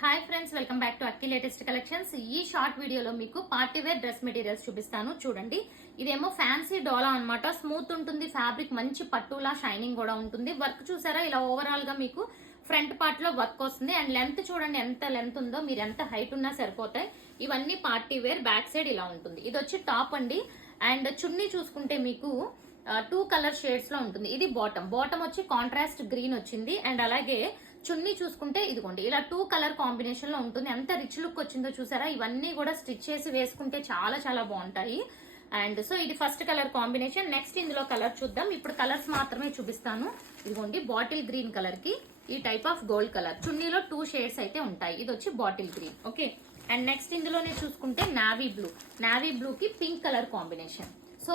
Hi friends, welcome back to Akki latest collections. ఈ short వీడియోలో మీకు పార్టీ వేర్ డ్రెస్ మెటీరియల్స్ చూపిస్తాను. చూడండి, ఇదేమో ఫ్యాన్సీ డోలా అన్నమాట. స్మూత్ ఉంటుంది ఫ్యాబ్రిక్, మంచి పట్టులా షైనింగ్ కూడా ఉంటుంది. వర్క్ చూసారా, ఇలా ఓవరాల్ గా మీకు ఫ్రంట్ పార్ట్ లో వర్క్ వస్తుంది. అండ్ లెంత్ చూడండి ఎంత లెంత్ ఉందో, మీరు ఎంత హైట్ ఉన్నా సరిపోతాయి. ఇవన్నీ పార్టీ వేర్. బ్యాక్ సైడ్ ఇలా ఉంటుంది. ఇది వచ్చి టాప్ అండి. అండ్ చున్నీ చూసుకుంటే మీకు 2 కలర్ షేడ్స్ లో ఉంటుంది. ఇది బాటమ్ వచ్చి కాంట్రాస్ట్ గ్రీన్ వచ్చింది. అండ్ అలాగే చున్నీ చూసుకుంటే ఇదిగోండి ఇలా 2 కలర్ కాంబినేషన్ లో ఉంటుంది. ఎంత రిచ్ లుక్ వచ్చిందో చూసారా. ఇవన్నీ కూడా స్టిచ్ చేసి వేసుకుంటే చాలా చాలా బాగుంటాయి. అండ్ సో ఇది ఫస్ట్ కలర్ కాంబినేషన్. నెక్స్ట్ ఇందులో కలర్ చూద్దాం. ఇప్పుడు కలర్స్ మాత్రమే చూపిస్తాను. ఇదిగోండి బాటిల్ గ్రీన్ కలర్ కి ఈ టైప్ ఆఫ్ గోల్డ్ కలర్. చున్నీలో 2 షేడ్స్ అయితే ఉంటాయి. ఇది వచ్చి bottle green. Okay. And next ఇందులోనే చూసుకుంటే నావీ బ్లూ కి పింక్ కలర్ కాంబినేషన్. సో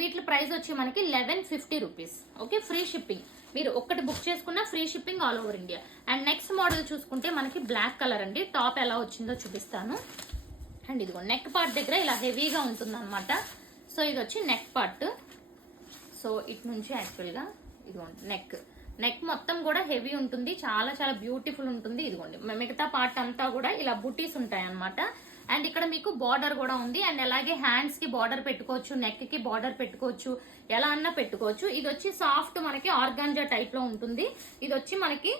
వీటి ప్రైస్ వచ్చి మనకి 1150 రూపీస్. Okay, free shipping. మీరు ఒక్కటి బుక్ చేసుకున్న free shipping all over India. And next model చూసుకుంటే మనకి బ్లాక్ కలర్ అండి. టాప్ ఎలా వచ్చిందో చూపిస్తాను. అండ్ ఇదిగో నెక్ పార్ట్ దగ్గర ఇలా హెవీగా ఉంటుంది అనమాట. సో ఇది వచ్చి నెక్ పార్ట్. సో ఇటు నుంచి యాక్చువల్ గా ఇదిగోండి నెక్ మొత్తం కూడా హెవీ ఉంటుంది. చాలా చాలా బ్యూటిఫుల్ ఉంటుంది. ఇదిగోండి మిగతా పార్ట్ అంతా కూడా ఇలా బుటీస్ ఉంటాయి అనమాట. అండ్ ఇక్కడ మీకు బార్డర్ కూడా ఉంది. అండ్ అలాగే హ్యాండ్స్ కి బార్డర్ పెట్టుకోవచ్చు, నెక్ కి బార్డర్ పెట్టుకోవచ్చు, ఎలా అన్నా పెట్టుకోవచ్చు. ఇది వచ్చి సాఫ్ట్ మనకి ఆర్గాంజా టైప్ లో ఉంటుంది. ఇది వచ్చి మనకి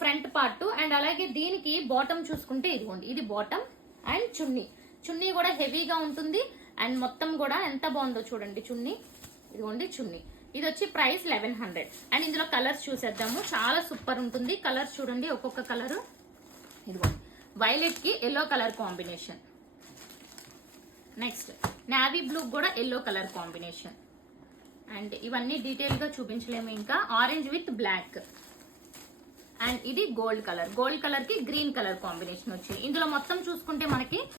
ఫ్రంట్ పార్ట్. అండ్ అలాగే దీనికి బాటమ్ చూసుకుంటే ఇదిగోండి ఇది బాటమ్. అండ్ చున్నీ కూడా హెవీగా ఉంటుంది. అండ్ మొత్తం కూడా ఎంత బాగుందో చూడండి చున్నీ. ఇదిగోండి చున్నీ. ఇది వచ్చి ప్రైస్ 1100. అండ్ ఇందులో కలర్స్ చూసేద్దాము. చాలా సూపర్ ఉంటుంది. కలర్స్ చూడండి, ఒక్కొక్క కలర్. ఇదిగోండి వైలెట్ కి yellow colour combination. Next navy blue కూడా ఎల్లో కలర్ కాంబినేషన్. అండ్ ఇవన్నీ డీటెయిల్ గా చూపించలేము. ఇంకా ఆరెంజ్ విత్ బ్లాక్. అండ్ ఇది గోల్డ్ కలర్ కి గ్రీన్ కలర్ కాంబినేషన్ వచ్చింది. ఇందులో మొత్తం చూసుకుంటే మనకి